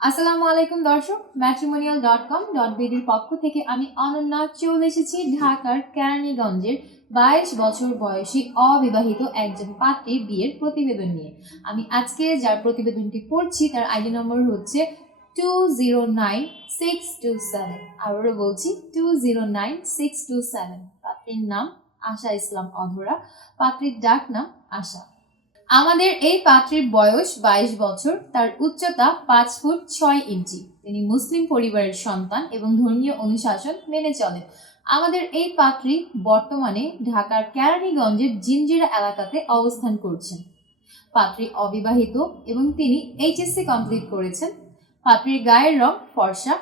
আসসালামু আলাইকুম দর্শক ম্যাট্রিমোনিয়াল ডট কম ডট বিডির পক্ষ থেকে আমি অনন্যা চলে এসেছি ঢাকার কেরানীগঞ্জের বাইশ বছর বয়সী অবিবাহিত একজন পাত্রীর বিয়ের প্রতিবেদন নিয়ে। আমি আজকে যার প্রতিবেদনটি পড়ছি তার আইডি নম্বর হচ্ছে two zero nine six two seven আবারও বলছি two zero nine six two seven পাত্রীর নাম আশা ইসলাম অধরা, পাত্রীর ডাক নাম আশা। আমাদের এই পাত্রীর বয়স বাইশ বছর, তার উচ্চতা পাঁচ ফুট ছয় ইঞ্চি। তিনি মুসলিম পরিবারের সন্তান এবং ধর্মীয় অনুশাসন মেনে চলেন। আমাদের এই পাত্রী বর্তমানে ঢাকার কেরানীগঞ্জের জিঞ্জিরা এলাকাতে অবস্থান করছেন। পাত্রী অবিবাহিত এবং তিনি এইচএসসি কমপ্লিট করেছেন। পাত্রীর গায়ের রং ফর্সা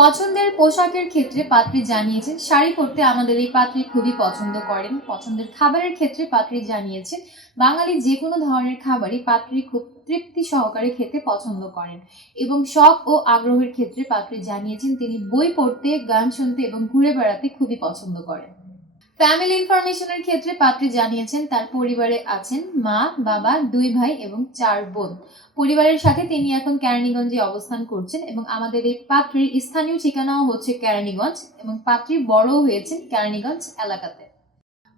পছন্দের পোশাকের ক্ষেত্রে পাত্রী জানিয়েছেন, শাড়ি পরতে আমাদের এই পাত্রী খুবই পছন্দ করেন। পছন্দের খাবারের ক্ষেত্রে পাত্রী জানিয়েছেন, বাঙালি যে কোনো ধরনের খাবারই পাত্রী খুব তৃপ্তি সহকারে খেতে পছন্দ করেন এবং শখ ও আগ্রহের ক্ষেত্রে পাত্রী জানিয়েছেন, তিনি বই পড়তে, গান শুনতে এবং ঘুরে বেড়াতে খুবই পছন্দ করেন। ফ্যামিলি ইনফরমেশনের ক্ষেত্রে পাত্রী জানিয়েছেন, তার পরিবারে আছেন মা, বাবা, দুই ভাই এবং চার বোন। পরিবারের সাথে তিনি এখন কেরানীগঞ্জে অবস্থান করছেন এবং আমাদের এই পাত্রীর স্থানীয় ঠিকানাও হচ্ছে কেরানীগঞ্জ এবং পাত্রী বড় হয়েছেন কেরানীগঞ্জ এলাকাতে।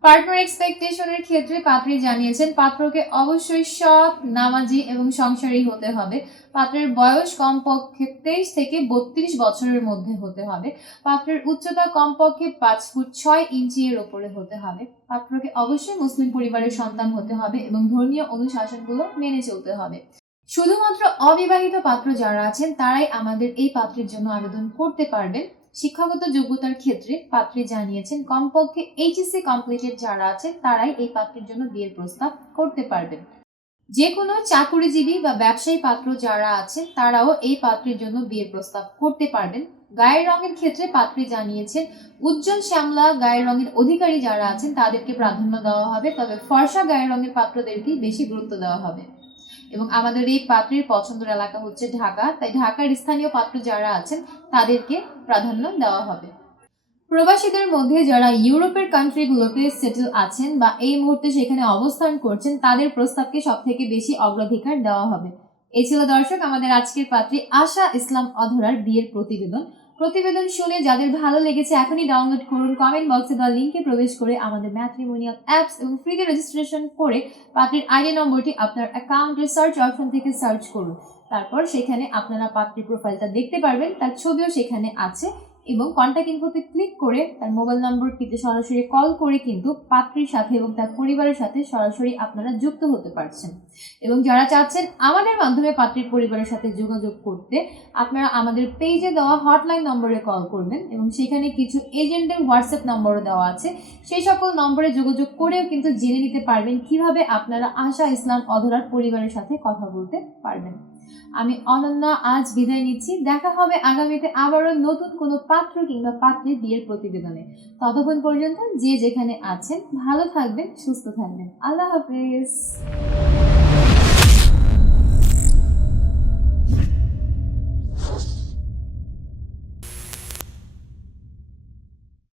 পার্টনার এক্সপেকটেশনের ক্ষেত্রে পাত্রী জানিয়েছেন, পাত্রকে অবশ্যই সৎ, নামাজি এবং সংসারী হতে হবে। পাত্রের বয়স কমপক্ষে তেইশ থেকে বত্রিশ বছরের মধ্যে হতে হবে। পাত্রের উচ্চতা কমপক্ষে পাঁচ ফুট ছয় ইঞ্চি এর ওপরে হতে হবে। পাত্রকে অবশ্যই মুসলিম পরিবারের সন্তান হতে হবে এবং ধর্মীয় অনুশাসনগুলো মেনে চলতে হবে। শুধুমাত্র অবিবাহিত পাত্র যারা আছেন, তারাই আমাদের এই পাত্রের জন্য আবেদন করতে পারবেন। শিক্ষাগত যোগ্যতার ক্ষেত্রে পাত্রী জানিয়েছেন, কমপক্ষে এইচএসসি কমপ্লিটেড যারা আছেন, তারাই এই পাত্রের জন্য বিয়ের প্রস্তাব করতে পারবেন। যে কোনো চাকুরিজীবী বা ব্যবসায়ী পাত্র যারা আছেন, তারাও এই পাত্রের জন্য বিয়ের প্রস্তাব করতে পারবেন। গায়ের রঙের ক্ষেত্রে পাত্রী জানিয়েছেন, উজ্জ্বল শ্যামলা গায়ের রঙের অধিকারী যারা আছেন, তাদেরকে প্রাধান্য দেওয়া হবে, তবে ফর্সা গায়ের রঙের পাত্রদেরকেই বেশি গুরুত্ব দেওয়া হবে। এবং আমাদের এই পাত্রের পছন্দের এলাকা হচ্ছে ঢাকা। তাই ঢাকার স্থানীয় পাত্র যারা আছেন, তাদেরকে প্রাধান্য দেওয়া হবে। প্রবাসীদের মধ্যে যারা ইউরোপের কান্ট্রিগুলোতে সেটেল আছেন বা এই মুহূর্তে সেখানে অবস্থান করছেন, তাদের প্রস্তাবকে সব থেকে বেশি অগ্রাধিকার দেওয়া হবে। এই ছিল দর্শক, আমাদের আজকের পাত্রী আশা ইসলাম অধরার বিয়ের প্রতিবেদন। প্রতিবেদন শুনে যাদের ভালো লেগেছে, এখনই ডাউনলোড করুন। কমেন্ট বক্সে দেওয়া লিঙ্কে প্রবেশ করে আমাদের ম্যাট্রিমোনিয়াল অ্যাপস এবং ফ্রিতে রেজিস্ট্রেশন করে পাত্রীর আইডি নম্বরটি আপনার অ্যাকাউন্টের সার্চ অপশন থেকে সার্চ করুন। তারপর সেখানে আপনারা পাত্রীর প্রোফাইলটা দেখতে পারবেন। তার ছবিও সেখানে আছে। এবং কন্ট্যাক্ট ইনফোতে ক্লিক করে তার মোবাইল নম্বরটিতে সরাসরি কল করে কিন্তু পাত্রীর সাথে এবং তার পরিবারের সাথে সরাসরি আপনারা যুক্ত হতে পারছেন। এবং যারা চাচ্ছেন আমাদের মাধ্যমে পাত্রীর পরিবারের সাথে যোগাযোগ করতে, আপনারা আমাদের পেজে দেওয়া হটলাইন নম্বরে কল করবেন এবং সেখানে কিছু এজেন্টের হোয়াটসঅ্যাপ নম্বরও দেওয়া আছে। সেই সকল নম্বরে যোগাযোগ করেও কিন্তু জেনে নিতে পারবেন কীভাবে আপনারা আশা ইসলাম অধরার পরিবারের সাথে কথা বলতে পারবেন। আমি অনন্যা, আজ বিদায় নিচ্ছি। দেখা হবে আগামীতে আবারও নতুন কোনো পাত্র কিংবা পাত্রের বিয়ের প্রতিবেদনে। ততক্ষণ পর্যন্ত যে যেখানে আছেন, ভালো থাকবেন, সুস্থ থাকবেন। আল্লাহ হাফেজ।